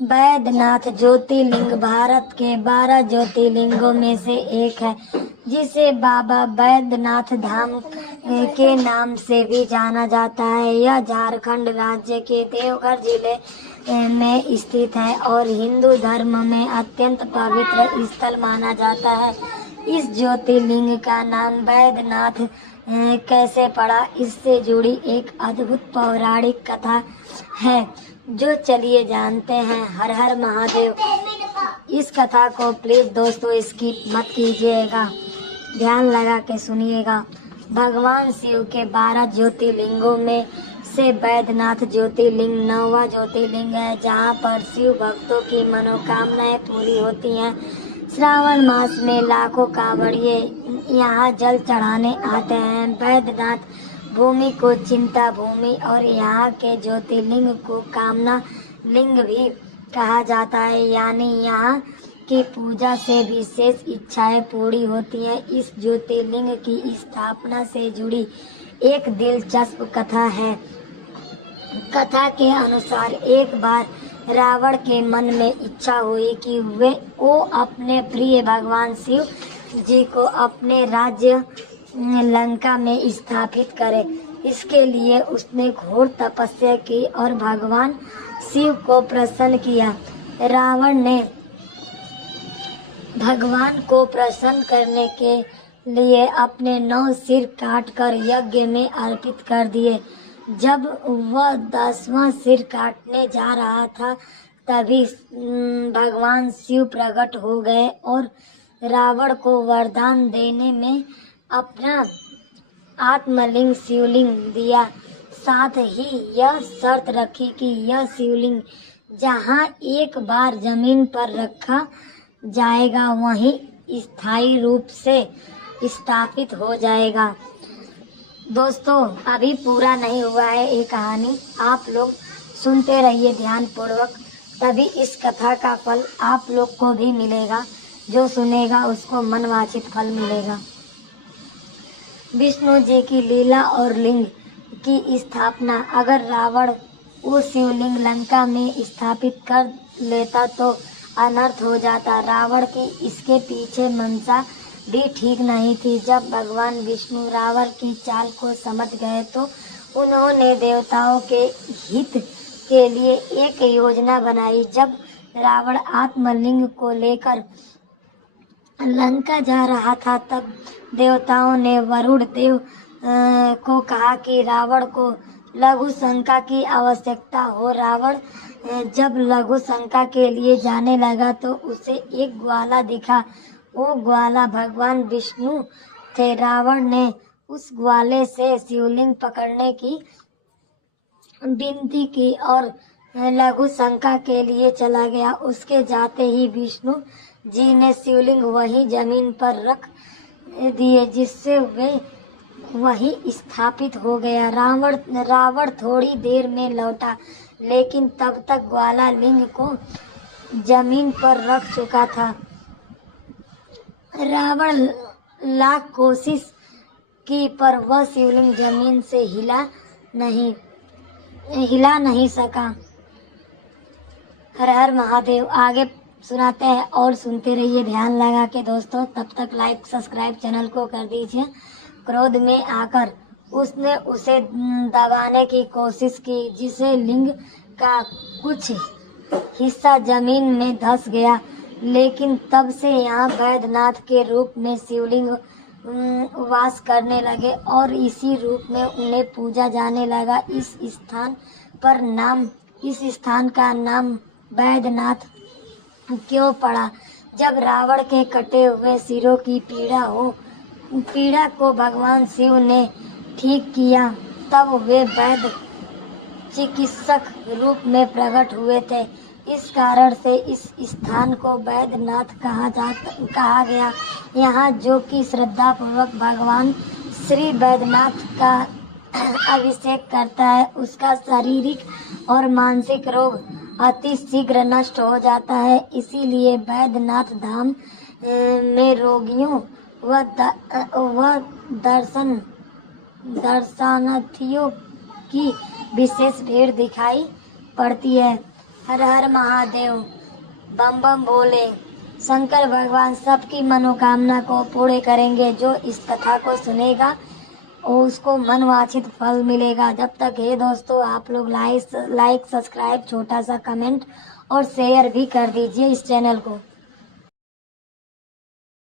बैद्यनाथ ज्योतिर्लिंग भारत के 12 ज्योतिर्लिंगों में से एक है, जिसे बाबा बैद्यनाथ धाम के नाम से भी जाना जाता है। यह झारखंड राज्य के देवघर जिले में स्थित है और हिंदू धर्म में अत्यंत पवित्र स्थल माना जाता है। इस ज्योतिर्लिंग का नाम बैद्यनाथ कैसे पड़ा, इससे जुड़ी एक अद्भुत पौराणिक कथा है, जो चलिए जानते हैं। हर हर महादेव। इस कथा को प्लीज दोस्तों स्किप मत कीजिएगा, ध्यान लगा के सुनिएगा। भगवान शिव के 12 ज्योतिर्लिंगों में से बैद्यनाथ ज्योतिर्लिंग 9वां ज्योतिर्लिंग है, जहाँ पर शिव भक्तों की मनोकामनाएं पूरी होती हैं। श्रावण मास में लाखों कांवड़िए यहाँ जल चढ़ाने आते हैं। बैद्यनाथ भूमि को चिंता भूमि और यहाँ के ज्योतिर्लिंग को कामना लिंग भी कहा जाता है, यानी यहाँ की पूजा से विशेष इच्छाएं पूरी होती हैं। इस ज्योतिर्लिंग की स्थापना से जुड़ी एक दिलचस्प कथा है। कथा के अनुसार एक बार रावण के मन में इच्छा हुई कि वो अपने प्रिय भगवान शिव जी को अपने राज्य लंका में स्थापित करे। इसके लिए उसने घोर तपस्या की और भगवान शिव को प्रसन्न किया। रावण ने भगवान को प्रसन्न करने के लिए अपने 9 सिर काटकर यज्ञ में अर्पित कर दिए। जब वह 10वां सिर काटने जा रहा था, तभी भगवान शिव प्रकट हो गए और रावण को वरदान देने में अपना आत्मलिंग शिवलिंग दिया। साथ ही यह शर्त रखी कि यह शिवलिंग जहाँ एक बार जमीन पर रखा जाएगा, वहीं स्थायी रूप से स्थापित हो जाएगा। दोस्तों, अभी पूरा नहीं हुआ है ये कहानी, आप लोग सुनते रहिए ध्यान पूर्वक, तभी इस कथा का फल आप लोग को भी मिलेगा। जो सुनेगा उसको मनवांछित फल मिलेगा। विष्णु जी की लीला और लिंग की स्थापना। अगर रावण वो शिवलिंग लंका में स्थापित कर लेता तो अनर्थ हो जाता। रावण की इसके पीछे मंशा भी ठीक नहीं थी। जब भगवान विष्णु रावण की चाल को समझ गए तो उन्होंने देवताओं के हित के लिए एक योजना बनाई। जब रावण आत्मलिंग को लेकर लंका जा रहा था, तब देवताओं ने वरुण देव को कहा कि रावण को लघु शंका की आवश्यकता हो। रावण जब लघु शंका के लिए जाने लगा तो उसे एक ग्वाला दिखा। वो ग्वाला भगवान विष्णु थे। रावण ने उस ग्वाले से शिवलिंग पकड़ने की विनती की और लघु शंका के लिए चला गया। उसके जाते ही विष्णु जी ने शिवलिंग वही जमीन पर रख दिए, जिससे वे वही स्थापित हो गया। रावण थोड़ी देर में लौटा, लेकिन तब तक ग्वाला लिंग को जमीन पर रख चुका था। रावण लाख कोशिश की, पर वह शिवलिंग जमीन से हिला नहीं सका। हर हर महादेव। आगे सुनाते हैं और सुनते रहिए ध्यान लगा के दोस्तों। तब तक लाइक सब्सक्राइब चैनल को कर दीजिए। क्रोध में आकर उसने उसे दबाने की कोशिश की, जिसे लिंग का कुछ हिस्सा जमीन में धंस गया। लेकिन तब से यहाँ बैद्यनाथ के रूप में शिवलिंग वास करने लगे और इसी रूप में उन्हें पूजा जाने लगा। इस स्थान का नाम बैद्यनाथ क्यों पड़ा? जब रावण के कटे हुए सिरों की पीड़ा को भगवान शिव ने ठीक किया, तब वे वैद्य चिकित्सक रूप में प्रकट हुए थे। इस कारण से इस स्थान को बैद्यनाथ कहा गया। यहाँ जो कि श्रद्धा पूर्वक भगवान श्री बैद्यनाथ का अभिषेक करता है, उसका शारीरिक और मानसिक रोग अति शीघ्र नष्ट हो जाता है। इसीलिए बैद्यनाथ धाम में रोगियों व दर्शनार्थियों की विशेष भीड़ दिखाई पड़ती है। हर हर महादेव, बम बम भोले। शंकर भगवान सबकी मनोकामना को पूरे करेंगे। जो इस कथा को सुनेगा और उसको मनवांछित फल मिलेगा। जब तक हे दोस्तों, आप लोग लाइक सब्सक्राइब, छोटा सा कमेंट और शेयर भी कर दीजिए इस चैनल को।